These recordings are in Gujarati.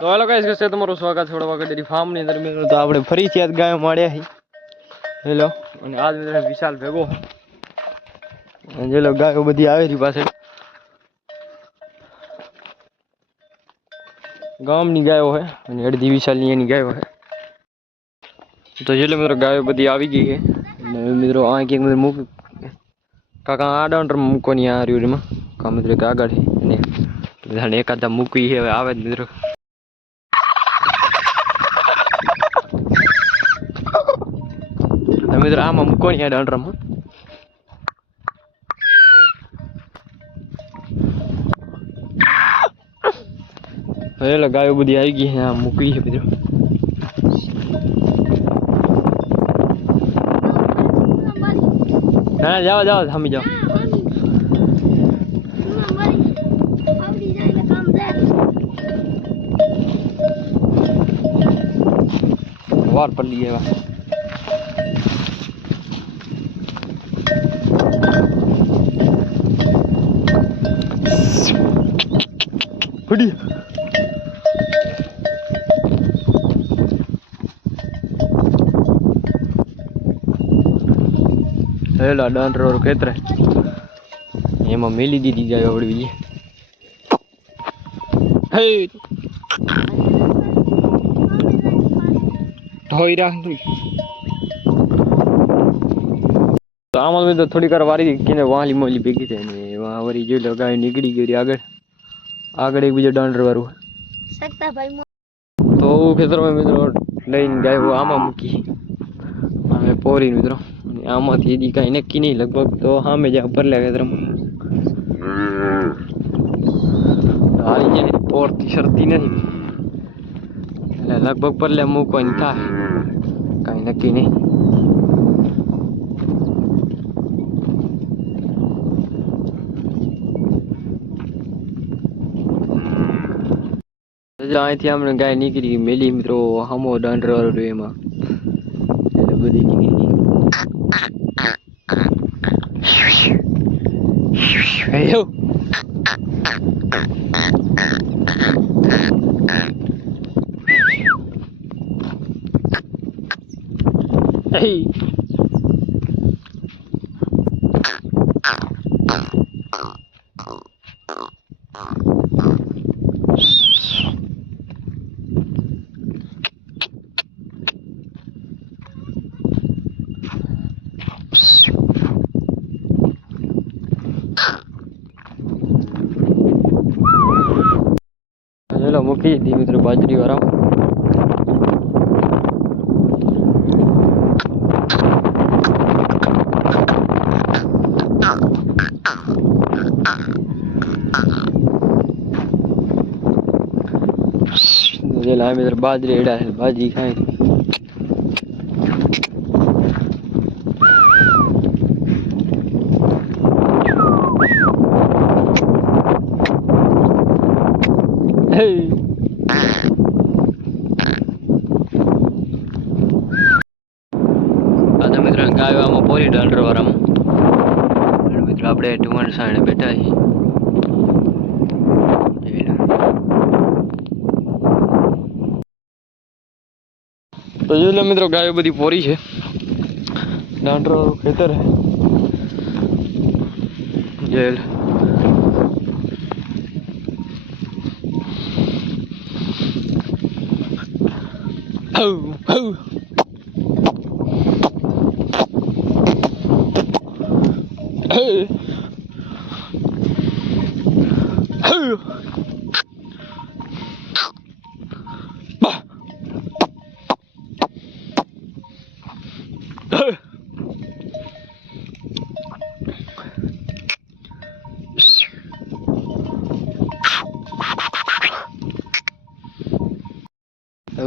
તો હેલો ગાઈસ, કે છે તમારું સ્વાગત છે વગર ડેરી ફાર્મ ની અંદર મિત્રો. તો આપણે ફરીથી આજ ગાયો મળ્યા હી. હેલો, અને આજ મિત્રો વિશાલ ભેગો અને જે ગાયો બધી આવે છે પાછળ ગામની ગાયો હે અને અડધી વિશાલની એની ગાયો હે. તો જે મિત્રો ગાયો બધી આવી ગઈ છે અને મિત્રો આ કે મિત્રો મૂક કાકા આ ડાઉન્ટર મૂકવાની આ રહ્યું કા મિત્રો આગળ અને એકાદા મૂકવી હવે આવે જ મિત્રો. મિત્રો આમાં મૂકવાની આ ડાઉન્ટરમાં એટલે ગાયો બધી આવી ગઈ છે, આમ મૂકવી છે મિત્રો. હા જાઓ જાઓ થામી જાઓ. વાર પડી ગયા પડી. હેલા ડાંટર વાળું ખેતરે એમાં મેલી દીધી જાય આવડવી. હે ધોઈ રાખ તો આમાં તો થોડીક વાર વારી કે વાલી મોલી ભેગી થાય ને એમાં વળી જોઈ લો ગાય નીકળી ગઈ આગળ આગળ એક બીજો ડાંટર વાળું તો ખેતરમાં મિત્રો લઈને ગાય આમાં મૂકી અમે પોરી મિત્રો. આમાંથી હજી કાંઈ નક્કી નહીં, લગભગ તો સામે જ ભરલ્યા ખેતરમાં હાલી જાય પોરથી શરતી નથી એટલે લગભગ પરલે મૂકવાની થાય, કાંઈ નક્કી નહીં. અહીંથી આપણે ગાય નીકળી મેલી મિત્રો હમો દાંડર વાળો એમાં એટલે બધી નીકળી ગઈ. Hey. चलो मूकी दी मित्र बाजरी वाला ला मित्र बाजरी एड़ा है बाजरी खाए. मित्र गाय पोरी डांडर वाला मित्र अपने टूमन साइड बैठा ही तो जो मित्रों गाय बड़ी पोरी है डांडर खेतर है जेल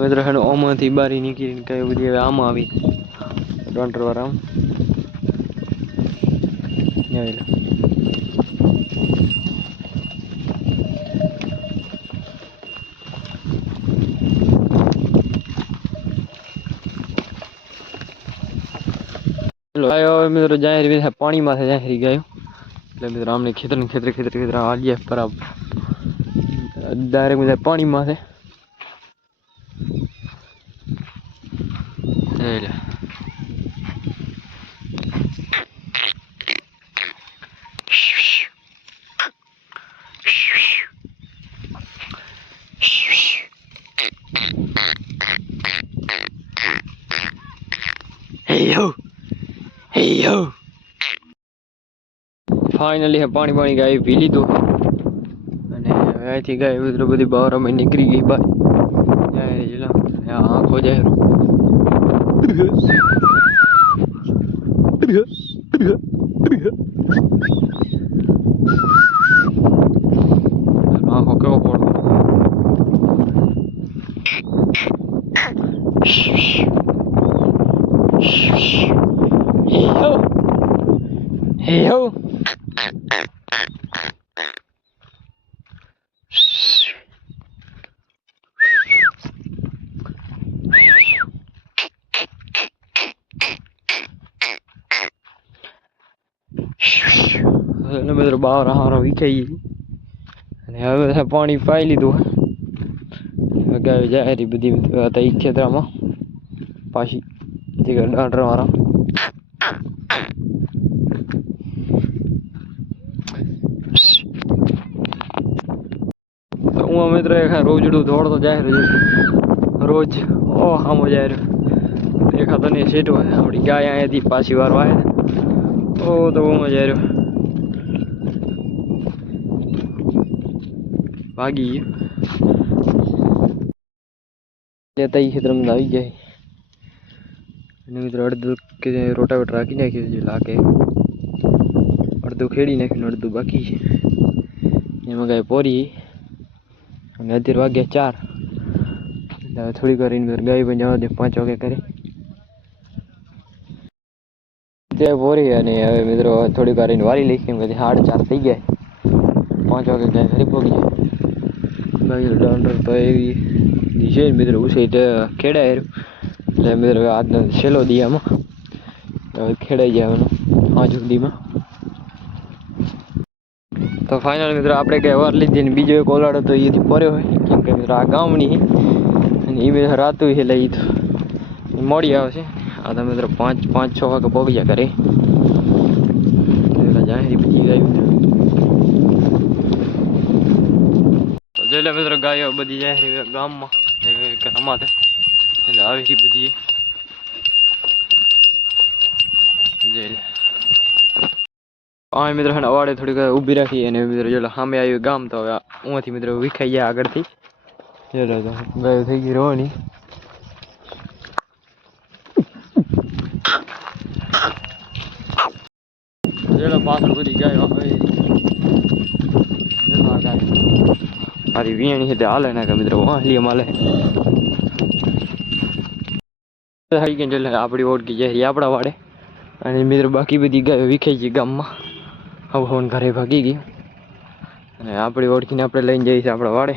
मित्र है ओमा थी बारी निकली कई बधी आम आई डांटर वाला मित्र जाहिर पानी में जाहिर गयो એટલે મિત્ર આમને ખેતર ખેતર ખેતર ખેતર આલિયા બરાબર ડાયરેક્ટ મિત્ર પાણી માં છે Hey yo, hey yo. Finally પાણી પાણી ગાય પી લીધું અને અહીંથી ગાય મિત્રો બધી બહાર અમે નીકળી ગઈ બહાર આંખો જાય આંખો કેવો પડતો Hey yo. મિત્રો બહાર હારો વિખાઈ અને હવે પાણી પાઈ લીધું ગાય જાય બધી હતા એ ખેતરામાં પાછી દાંટર વાળા હું મિત્ર રોજડું દોડતો જાય રોજ ઓ સામો જાય રહ્યો દેખાતો નહીં સીટ હોય આપણી ગાય અહીંયાથી પાછી વાર વાય તો બહુ મજા આવ્યો ભાગી ગયો લેતા ખેતરમાં આવી જાય અને મિત્રો અડધું કે રોટાવેટર રાખી નાખ્યું છે લાગે અડધું ખેડી નાખ્યું અડધું બાકી છે એમાં ગાય પોરી અને 11 વાગ્યા 4 એટલે થોડી કરીને ગાય પણ જવા દે 5 વાગે કરે ત્યાં પોરી અને હવે મિત્રો થોડી કરીને વારી લઈ કેમ કે 4:30 થઈ ગયા 5 વાગે ગાય ઘરે પહોંચી જાય ડોન્ડર તો એવી છે મિત્રો ઉસે ખેડાય એટલે મિત્રો આજનો છેલ્લો દિયામાં હવે ખેડાઈ જવાનું 5 સુધીમાં તો ફાઇનલ મિત્રો આપણે કઈ વાર લીધી ને બીજો એક ઓલાડો તો એથી પડ્યો હોય કેમ કે મિત્રો આ ગામની અને એ બધા રાતું એટલે એ તો મોડી આવશે આ તો મિત્રો 5-6 વાગે પહોંચી જાય ઘરે જાહેરી બીજી ગાય તો જેટલા મિત્રો ગાયો બધી જાહેરી ગામમાં રમાતે એટલે આવી બધી આ મિત્રો અવાડે થોડીક ઊભી રાખી અને મિત્રો જો સામે આવ્યું ગામ તો હવે ઉંથી મિત્રો વિખાઈ ગયા આગળથી ચલો તો ગાયો થઈ ગઈ રોવાની ચલો પાછળ બધી ગાયો મારી વિયાણી છે તે હાલે ના કે મિત્રો વાહલી માલે આપણી ઓળખી જાય આપણા વાડે અને મિત્રો બાકી બધી ગાયો વિખાઈ ગઈ ગામમાં હવે ઘરે ભાગી ગઈ અને આપણી ઓળખીને આપણે લઈને જઈએ છીએ આપણા વાડે